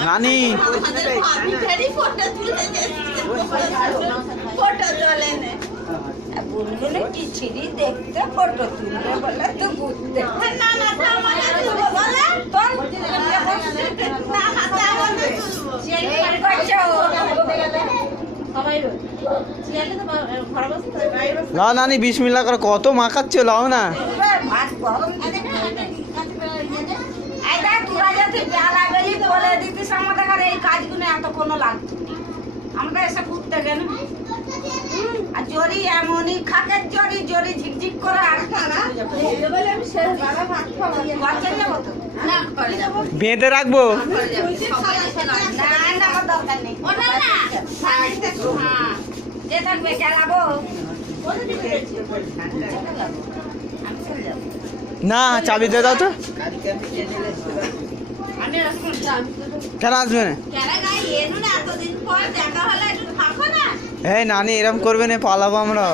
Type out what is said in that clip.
নানি ফটো তোলে বুলবুলে কি ছিড়ি দেখতে ফটো তুলবে বলে তো ঘুরতে না না বলে তোর না লাও নানি বিসমিল্লাহ করে কত মাখাচ্ছ লাও না বলে দিতিস আমাদের ঘরে এই কাজগুলো এত কোনো লাগতো আমরা এসে ঘুরতে গেল আর জরি এমনই খাকের জরি জরি ঝিকঝিক করে আর বেঁধে রাখবো না আমার দরকার নেই যে থাকবে খেলাবো না চাবি দিয়ে দাও তো আমি কেন আসবে না এতদিন পর দেখা হলে একটু থাকো না এই নানি এরম করবে না পালাবো আমরা